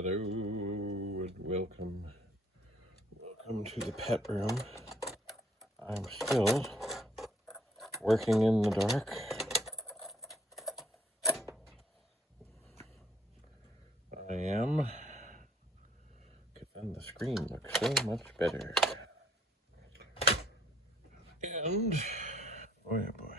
Hello and welcome to the pet room. I'm still working in the dark. I am, because then the screen looks so much better. And, boy oh boy,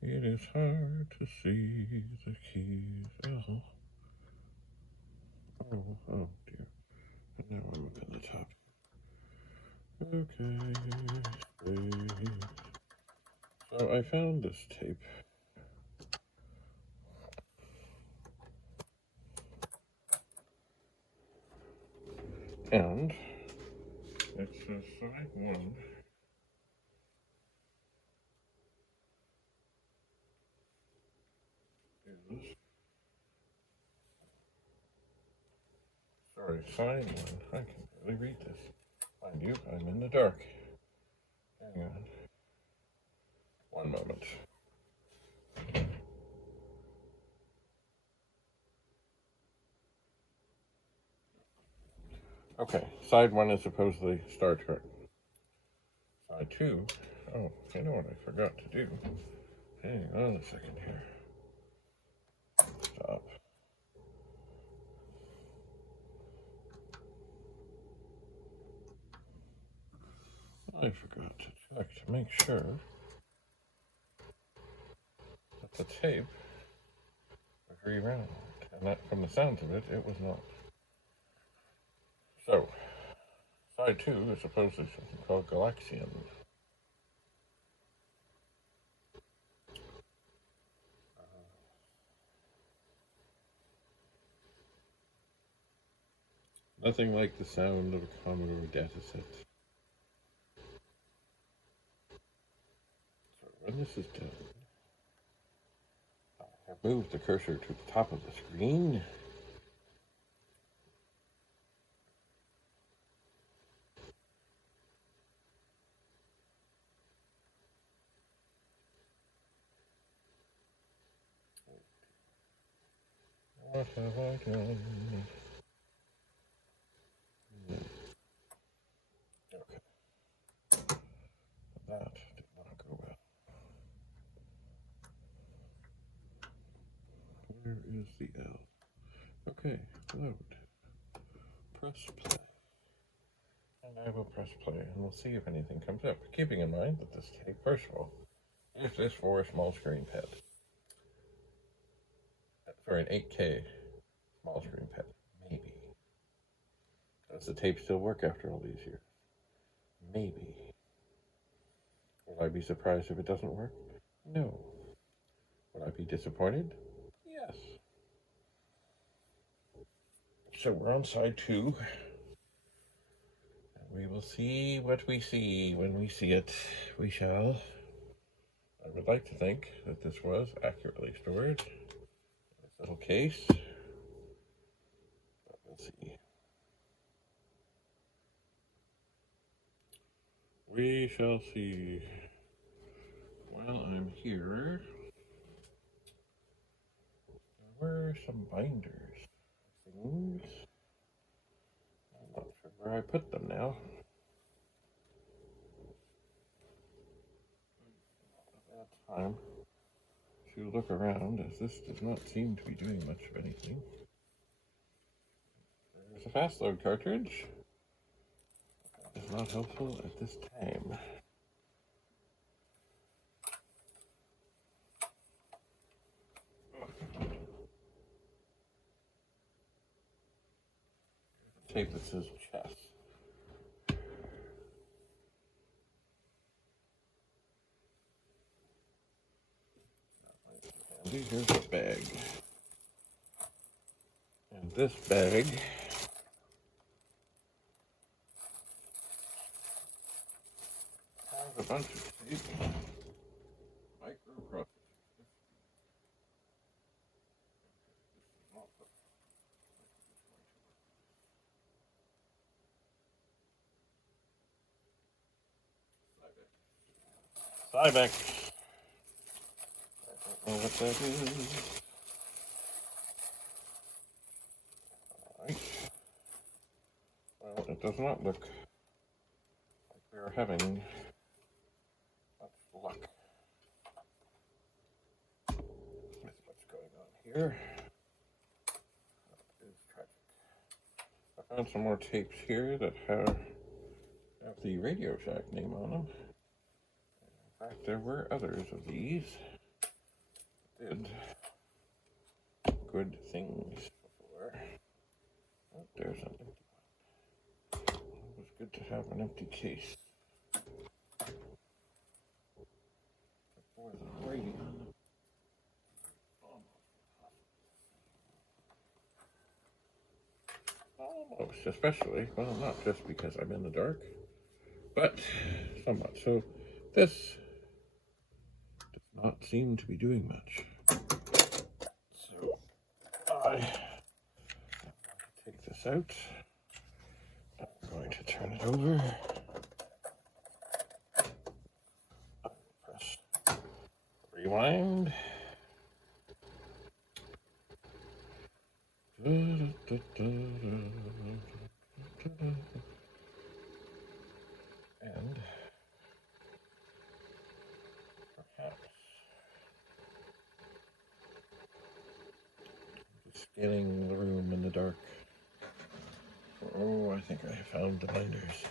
it is hard to see the keys. Oh dear. And now I'm up in the top. Okay, space. So I found this tape. And it says side 1 is, side 1, I can barely read this. Mind you, I'm in the dark. Hang on. One moment. Okay, side 1 is supposedly Star Trek. Side 2, oh, you know what I forgot to do? Hang on a second here. Stop. I forgot to check to make sure that the tape was rewound, and that, from the sounds of it, it was not. So, side 2 is supposedly something called Galaxian. Nothing like the sound of a Commodore Datasette. So when this is done, I have moved the cursor to the top of the screen. What have I done? Okay. That did not go well. Where is the L? Okay, load. Press play. And I will press play, and we'll see if anything comes up. Keeping in mind that this tape, first of all, is this for a small screen PET. Sorry, an 8K small screen PET. Maybe. Does the tape still work after all these years? Maybe. Will I be surprised if it doesn't work? No. Would I be disappointed? Yes. So we're on side 2. And we will see what we see when we see it. We shall. I would like to think that this was accurately stored in this little case. But we'll see. We shall see. While I'm here, there were some binders. Things. I'm not sure where I put them now. At that time to look around, as this does not seem to be doing much of anything. There's a fast load cartridge. That is not helpful at this time. Tape that says chess. Handy. Here's a bag. And this bag has a bunch of tape. Micro Cybex. I don't know what that is. it does not look like we are having much luck with what's going on here. That is tragic. I found some more tapes here that have the Radio Shack name on them. In fact, there were others of these that did good things before. Oh, there's an empty one. It was good to have an empty case. Before the radio. Almost, especially, well, not just because I'm in the dark, but somewhat. So this does not seem to be doing much. So I take this out. I'm going to turn it over. Press rewind. And perhaps just scanning the room in the dark. Oh, I think I have found the binders.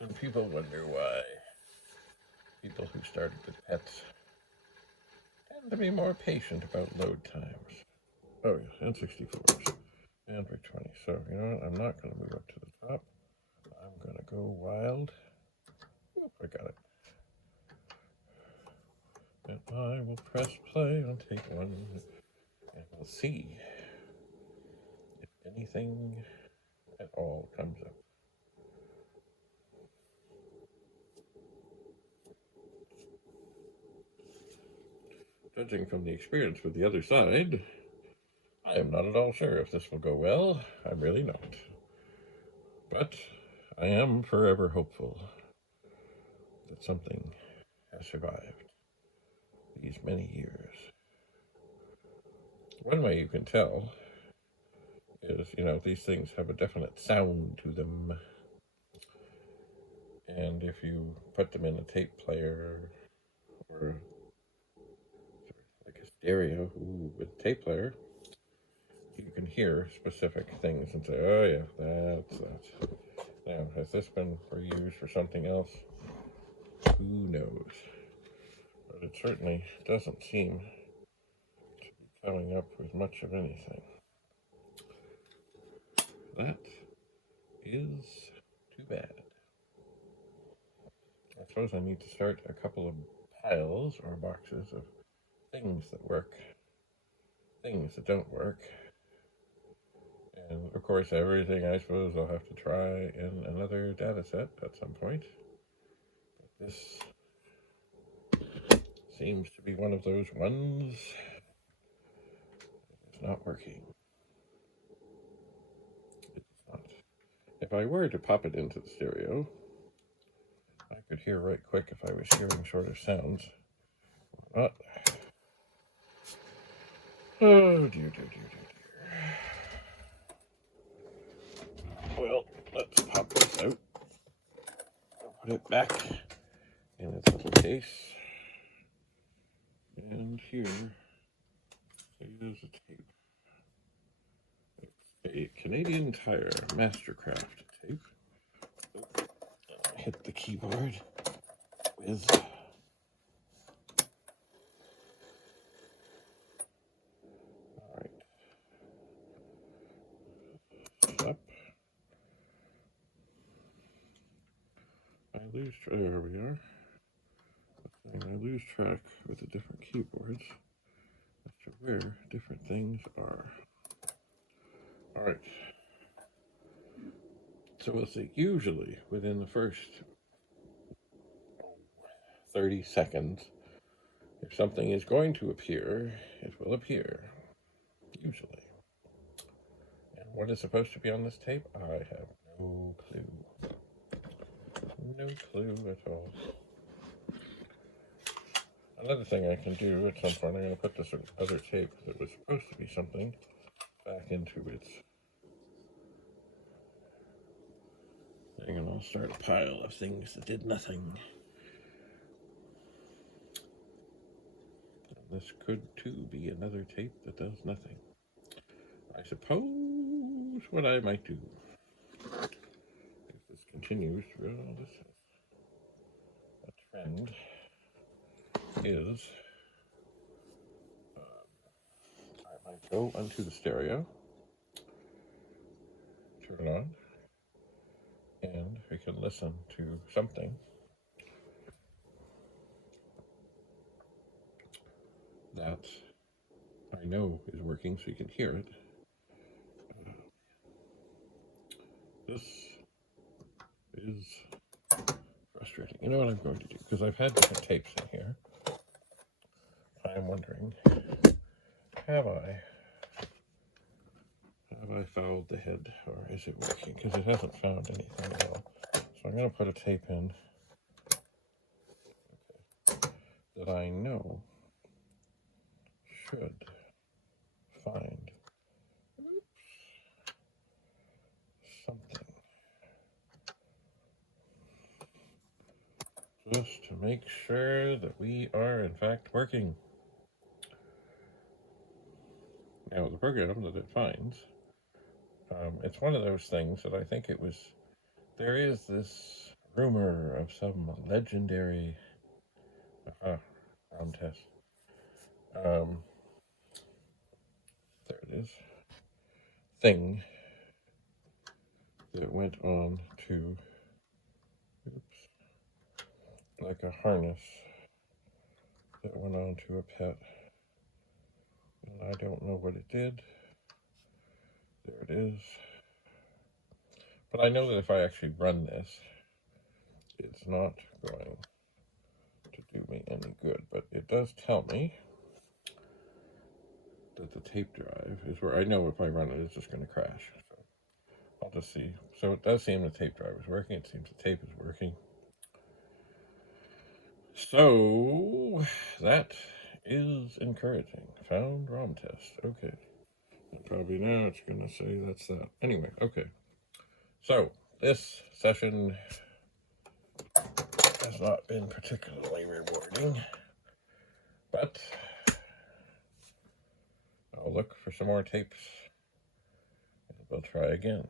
And people wonder why people who started with pets tend to be more patient about load times. Oh yeah, and 64s and for 20. So you know what? I'm not going to move up to the top. I'm going to go wild. Oh, I got it. And I will press play on take one, and we'll see if anything at all comes up. Judging from the experience with the other side, I am not at all sure if this will go well. I'm really not. But I am forever hopeful that something has survived these many years. One way you can tell is, you know, these things have a definite sound to them. And if you put them in a tape player or like a stereo with a tape player, you can hear specific things and say, oh yeah, that's that. Now, has this been reused for something else? Who knows? But it certainly doesn't seem to be coming up with much of anything. That is too bad. I suppose I need to start a couple of piles or boxes of things that work, things that don't work. And of course, everything I suppose I'll have to try in another Datasette at some point. But this seems to be one of those ones that is not working. It is not. If I were to pop it into the stereo, I could hear right quick if I was hearing sort of sounds. But, oh dear. Well, let's pop this out. Put it back in its little case. And here is a tape. It's a Canadian Tire Mastercraft tape. Hit the keyboard with up. There we are. I lose track with the different keyboards as to where different things are. All right. So we'll see. Usually within the first 30 seconds, if something is going to appear, it will appear. Usually. And what is supposed to be on this tape? I have no clue. No clue at all. Another thing I can do at some point, I'm going to put this other tape that was supposed to be something back into its thing, and I'll start a pile of things that did nothing. And this could too be another tape that does nothing. I suppose what I might do, if this continues, well, this is a trend, is I might go onto the stereo, turn it on, and we can listen to something that I know is working, so you can hear it. This is frustrating. You know what I'm going to do? Because I've had different tapes in here. I'm wondering, have I fouled the head, or is it working? Because it hasn't found anything at all. So I'm going to put a tape in that I know should find something, just to make sure that we are in fact working. Now the program that it finds, it's one of those things that I think it was, there is this rumor of some legendary round test. There it is. Thing that went on to, like a harness that went on to a PET. And I don't know what it did. There it is. But I know that if I actually run this, it's not going to do me any good. But it does tell me that the tape drive is where I know if I run it, it's just going to crash. So I'll just see. So it does seem the tape drive is working. It seems the tape is working. So that is encouraging. Found ROM test. Okay. And probably now it's going to say that's that. Anyway, okay. So this session has not been particularly rewarding, but I'll look for some more tapes and we'll try again.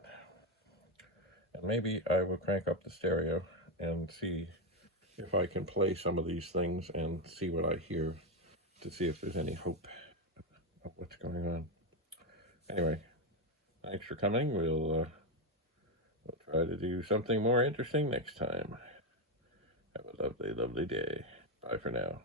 And maybe I will crank up the stereo and see if I can play some of these things and see what I hear, to see if there's any hope of what's going on. Anyway, thanks for coming. We'll try to do something more interesting next time. Have a lovely, lovely day. Bye for now.